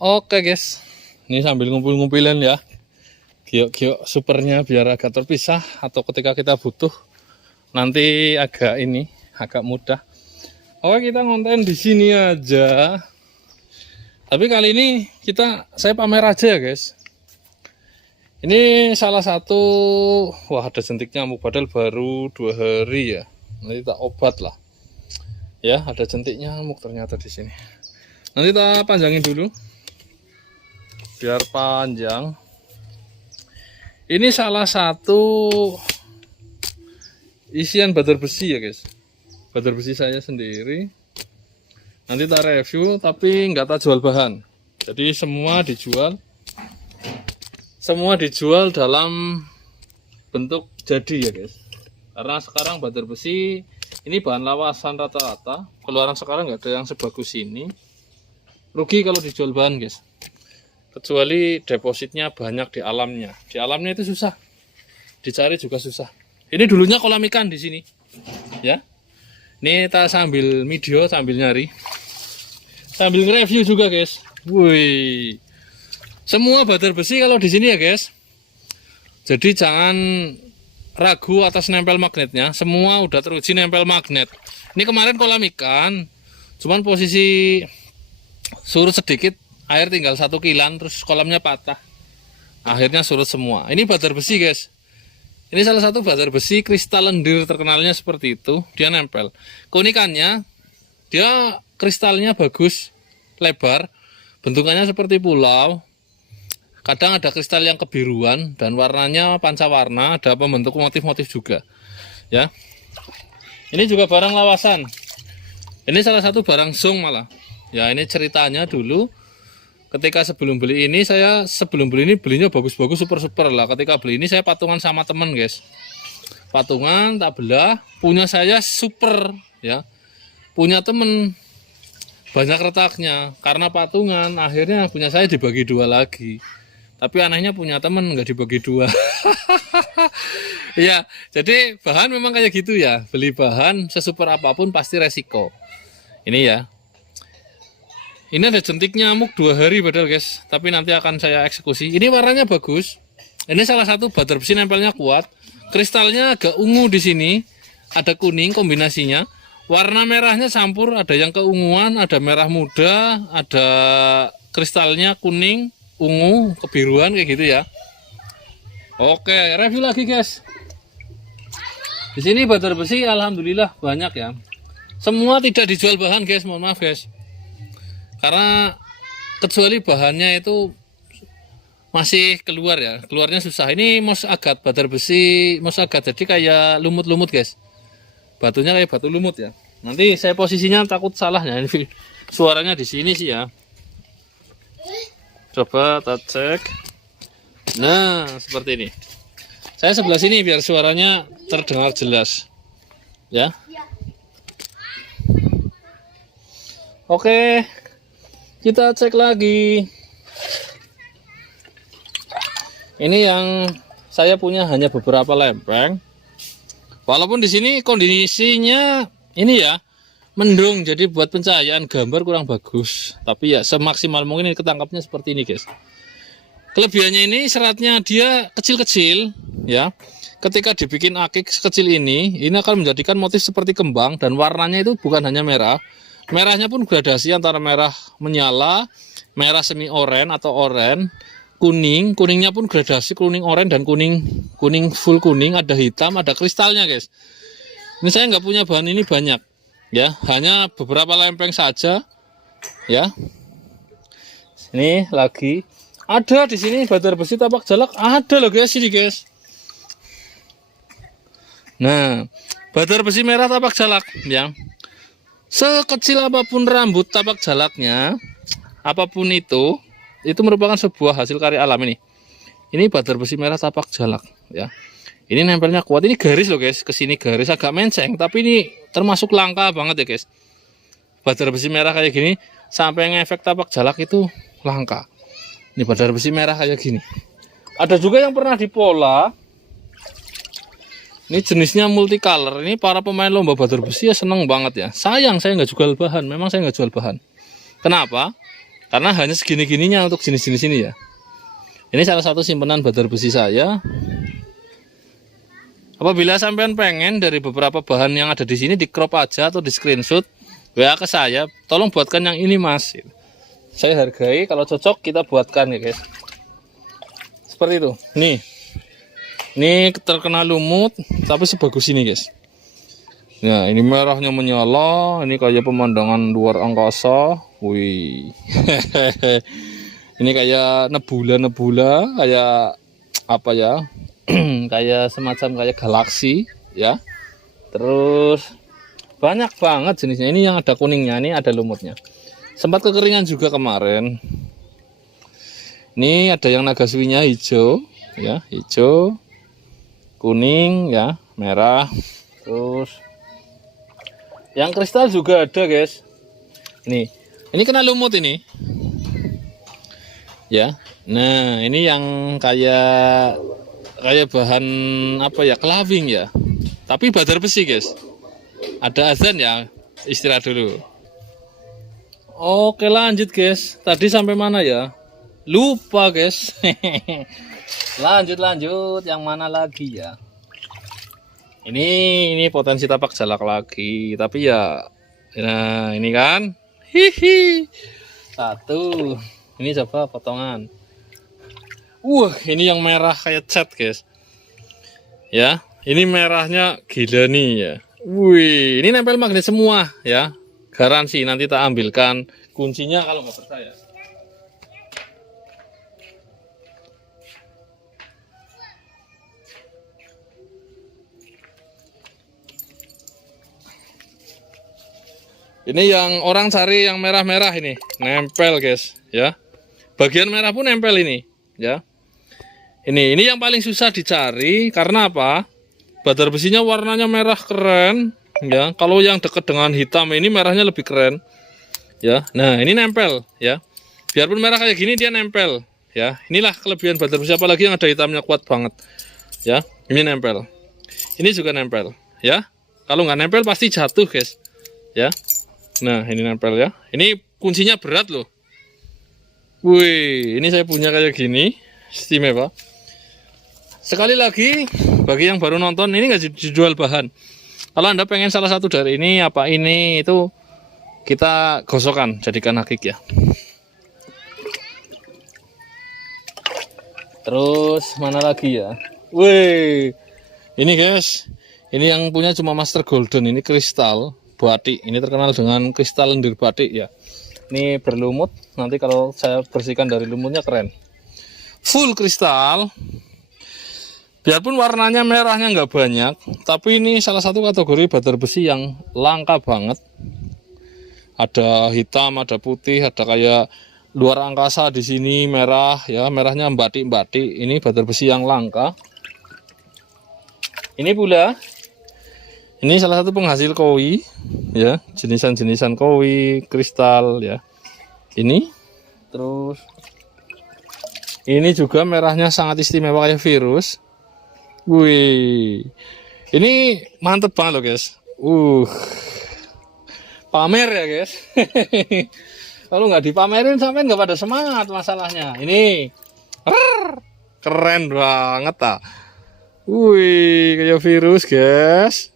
Oke guys, ini sambil ngumpul-ngumpulin ya giok-giok supernya biar agak terpisah, atau ketika kita butuh nanti agak mudah. Oke, kita ngonten di sini aja. Tapi kali ini saya pamer aja ya guys. Ini salah satu, wah ada jentik nyamuk padahal baru 2 hari ya. Nanti tak obat lah. Ya, ada jentik nyamuk ternyata di sini. Nanti kita panjangin dulu. Biar panjang. Ini salah satu isian batar besi ya guys. Batar besi saya sendiri. Nanti kita review tapi nggak tak jual bahan. Jadi semua dijual dalam bentuk jadi ya guys. Karena sekarang batar besi ini bahan lawasan rata-rata. Keluaran sekarang nggak ada yang sebagus ini. Rugi kalau dijual bahan guys. Kecuali depositnya banyak di alamnya. Di alamnya itu susah. Dicari juga susah. Ini dulunya kolam ikan di sini. Ya. Ini kita sambil video, sambil nyari. Sambil nge-review juga, guys. Wih. Semua batar besi kalau di sini ya, guys. Jadi jangan ragu atas nempel magnetnya. Semua udah teruji nempel magnet. Ini kemarin kolam ikan. Cuman posisi surut sedikit, air tinggal 1 kilan, terus kolamnya patah. Akhirnya surut semua. Ini batar besi guys. Ini salah satu batar besi kristal lendir terkenalnya seperti itu. Dia nempel. Keunikannya, dia kristalnya bagus, lebar. Bentukannya seperti pulau. Kadang ada kristal yang kebiruan dan warnanya pancawarna. Ada pembentuk motif-motif juga. Ya. Ini juga barang lawasan. Ini salah satu barang zong malah. Ya ini ceritanya dulu. Ketika sebelum beli ini belinya bagus-bagus super-super lah. Ketika beli ini saya patungan sama temen guys. Patungan tak belah, punya saya super ya. Punya temen banyak retaknya. Karena patungan akhirnya punya saya dibagi 2 lagi. Tapi anehnya punya temen nggak dibagi 2. Ya, jadi bahan memang kayak gitu ya. Beli bahan sesuper apapun pasti resiko. Ini ya. Ini ada jentik nyamuk 2 hari padahal guys. Tapi nanti akan saya eksekusi. Ini warnanya bagus. Ini salah satu batar besi nempelnya kuat. Kristalnya agak ungu di sini. Ada kuning kombinasinya. Warna merahnya campur. Ada yang keunguan, ada merah muda, ada kristalnya kuning, ungu, kebiruan kayak gitu ya. Oke, review lagi guys. Di sini batar besi alhamdulillah banyak ya. Semua tidak dijual bahan guys, mohon maaf guys. Karena kecuali bahannya itu masih keluar ya, keluarnya susah. Ini mos agat batar besi, mos agat jadi kayak lumut-lumut guys. Batunya kayak batu lumut ya. Nanti saya posisinya takut salah ya. Ini suaranya di sini sih ya. Coba kita cek. Nah, seperti ini. Saya sebelah sini biar suaranya terdengar jelas. Ya. Oke. Kita cek lagi. Ini yang saya punya hanya beberapa lempeng. Walaupun di sini kondisinya ini ya mendung, jadi buat pencahayaan gambar kurang bagus. Tapi ya semaksimal mungkin ini ketangkapnya seperti ini guys. Kelebihannya ini seratnya dia kecil-kecil ya. Ketika dibikin akik sekecil ini akan menjadikan motif seperti kembang dan warnanya itu bukan hanya merah. Merahnya pun gradasi antara merah menyala, merah semi oranye atau oranye, kuning. Kuningnya pun gradasi kuning oranye dan kuning full kuning, ada hitam, ada kristalnya guys. Ini saya nggak punya bahan ini banyak ya, hanya beberapa lempeng saja ya. Ini lagi ada di sini batar besi tapak jalak, ada loh guys ini guys. Nah, batar besi merah tapak jalak ya. Sekecil apapun rambut tapak jalaknya, apapun itu merupakan sebuah hasil karya alam ini. Ini batar besi merah tapak jalak ya. Ini nempelnya kuat, ini garis loh guys, kesini garis agak menceng, tapi ini termasuk langka banget ya guys. Batar besi merah kayak gini sampai ngefek tapak jalak itu langka. Ini batar besi merah kayak gini. Ada juga yang pernah dipola. Ini jenisnya multicolor. Ini para pemain lomba batar besi ya seneng banget ya. Sayang saya nggak jual bahan. Memang saya nggak jual bahan. Kenapa? Karena hanya segini-gininya untuk jenis-jenis ini ya. Ini salah satu simpanan batar besi saya. Apabila sampean pengen dari beberapa bahan yang ada di sini di crop aja atau di screenshot, WA ke saya, tolong buatkan yang ini mas. Saya hargai, kalau cocok kita buatkan ya guys. Seperti itu. Nih, ini terkena lumut, tapi sebagus ini guys. Nah, ini merahnya menyala, ini kayak pemandangan luar angkasa. Wih. Ini kayak nebula, kayak apa ya? Kayak semacam kayak galaksi, ya. Terus banyak banget jenisnya. Ini yang ada kuningnya, ini ada lumutnya. Sempat kekeringan juga kemarin. Ini ada yang nagaswinya hijau, ya, hijau, kuning, ya, merah. Terus yang kristal juga ada guys. Ini kena lumut ini. Ya. Nah, ini yang kayak bahan apa ya? Kelawing ya. Tapi batar besi, guys. Ada azan ya. Istirahat dulu. Oke, lanjut, guys. Tadi sampai mana ya? Lupa, guys. Lanjut. Yang mana lagi ya? Ini potensi tapak jalak lagi, tapi ya, nah ini kan, hihi, satu, ini coba potongan. Ini yang merah kayak cat guys, ya, ini merahnya gila nih ya. Ini nempel magnet semua ya, garansi nanti tak ambilkan kuncinya kalau nggak percaya. Ini yang orang cari yang merah-merah ini, nempel guys, ya. Bagian merah pun nempel ini, ya. Ini yang paling susah dicari karena apa? Batar besinya warnanya merah keren, ya. Kalau yang dekat dengan hitam ini merahnya lebih keren, ya. Nah ini nempel, ya. Biarpun merah kayak gini dia nempel, ya. Inilah kelebihan batar besi, apalagi yang ada hitamnya kuat banget, ya. Ini nempel, ini juga nempel, ya. Kalau nggak nempel pasti jatuh guys, ya. Nah ini nempel ya. Ini kuncinya berat loh. Wih, ini saya punya kayak gini, istimewa. Sekali lagi, bagi yang baru nonton, ini nggak dijual bahan. Kalau Anda pengen salah satu dari ini, apa ini, itu kita gosokkan, jadikan hakik ya. Terus mana lagi ya? Wih, ini guys, ini yang punya cuma Master Golden, ini kristal batik. Ini terkenal dengan kristal lendir batik ya. Ini berlumut, nanti kalau saya bersihkan dari lumutnya keren. Full kristal. Biarpun warnanya merahnya nggak banyak, tapi ini salah satu kategori batar besi yang langka banget. Ada hitam, ada putih, ada kayak luar angkasa di sini merah ya, merahnya batik-batik. Ini batar besi yang langka. Ini pula, ini salah satu penghasil koi ya, jenisan-jenisan koi, kristal ya. Ini terus ini juga merahnya sangat istimewa kayak virus. Wih, ini mantep banget loh guys. Pamer ya guys. Kalau nggak dipamerin sampai nggak pada semangat masalahnya. Ini keren banget tak. Wih, kayak virus guys.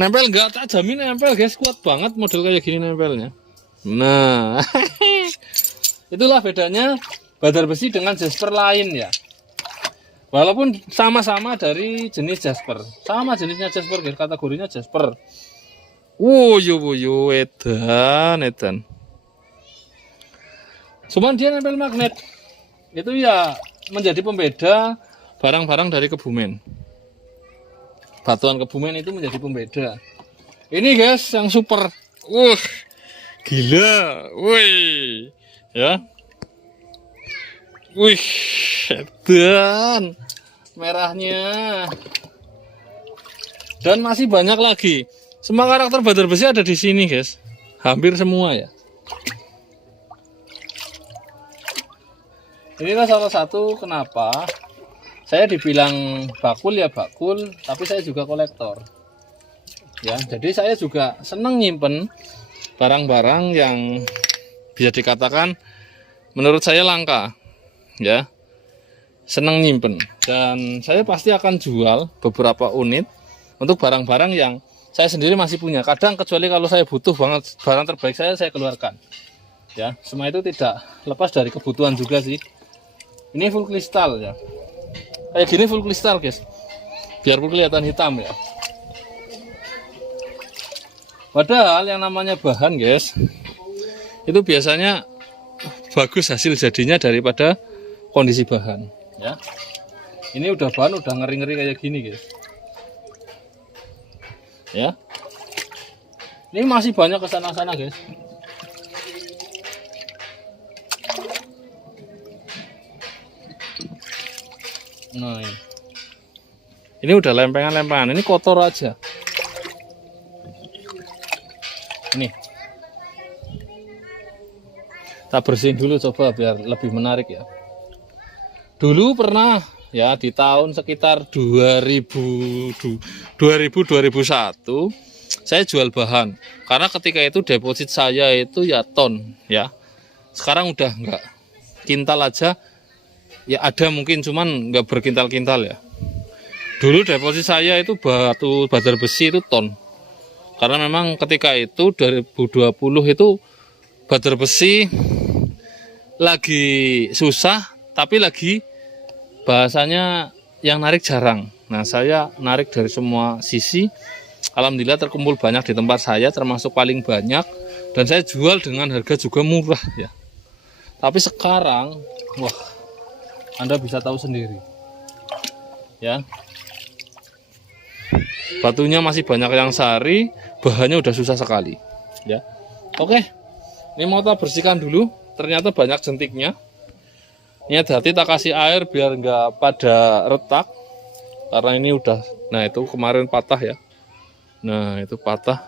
Nempel nggak, tak jamin nempel guys, kuat banget model kayak gini nempelnya. Nah, itulah bedanya batar besi dengan jasper lain ya. Walaupun sama-sama dari jenis jasper, sama jenisnya jasper, kategorinya jasper. Wuyu, edan. Cuman dia nempel magnet. Itu ya menjadi pembeda barang-barang dari Kebumen. Batuan Kebumen itu menjadi pembeda. Ini guys yang super. Gila. Wih. Ya. Wih, dan merahnya. Dan masih banyak lagi. Semua karakter batar besi ada di sini, guys. Hampir semua ya. Inilah salah satu kenapa saya dibilang bakul ya bakul, tapi saya juga kolektor. Ya, jadi saya juga senang nyimpen barang-barang yang bisa dikatakan menurut saya langka ya, seneng nyimpen, dan saya pasti akan jual beberapa unit untuk barang-barang yang saya sendiri masih punya. Kadang kecuali kalau saya butuh banget barang terbaik saya keluarkan ya. Semua itu tidak lepas dari kebutuhan juga sih. Ini full kristal ya, kayak gini full kristal guys, biarpun kelihatan hitam ya. Padahal yang namanya bahan guys, itu biasanya bagus hasil jadinya daripada kondisi bahan ya. Ini udah bahan udah ngeri-ngeri kayak gini guys ya. Ini masih banyak kesana-sana guys. Nah ini udah lempengan-lempengan, ini kotor aja. Ini kita bersihin dulu coba biar lebih menarik ya. Dulu pernah ya di tahun sekitar 2001 saya jual bahan, karena ketika itu deposit saya itu ya ton ya. Sekarang udah enggak, kintal aja ya ada mungkin, cuman enggak berkintal-kintal ya. Dulu deposit saya itu batu batar besi itu ton. Karena memang ketika itu 2020 itu batar besi lagi susah, tapi lagi bahasanya yang narik jarang. Nah saya narik dari semua sisi, alhamdulillah terkumpul banyak di tempat saya, termasuk paling banyak, dan saya jual dengan harga juga murah ya. Tapi sekarang, wah, Anda bisa tahu sendiri ya, batunya masih banyak yang sari, bahannya udah susah sekali ya. Oke, ini mau kita bersihkan dulu, ternyata banyak jentiknya. Ini hati-hati tak kasih air biar nggak pada retak, karena ini udah, nah itu kemarin patah ya. Nah itu patah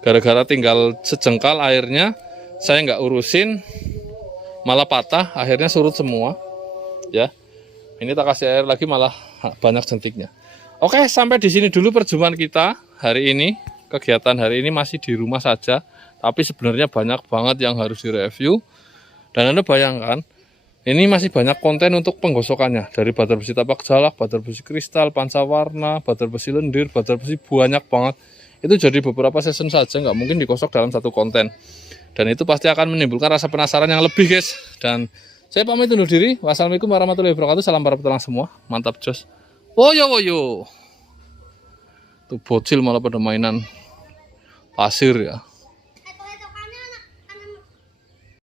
gara-gara tinggal sejengkal airnya, saya nggak urusin malah patah, akhirnya surut semua ya. Ini tak kasih air lagi malah banyak jentiknya. Oke, sampai di sini dulu perjumpaan kita hari ini. Kegiatan hari ini masih di rumah saja, tapi sebenarnya banyak banget yang harus direview. Dan Anda bayangkan, ini masih banyak konten untuk penggosokannya, dari batar besi tapak jalak, batar besi kristal, pancawarna, batar besi lendir, batar besi, banyak banget. Itu jadi beberapa season saja, nggak mungkin digosok dalam satu konten. Dan itu pasti akan menimbulkan rasa penasaran yang lebih guys. Dan saya pamit undur diri. Wassalamualaikum warahmatullahi wabarakatuh. Salam para petualang semua. Mantap jos. Woyo woyo. Tuh bocil malah pada mainan pasir ya.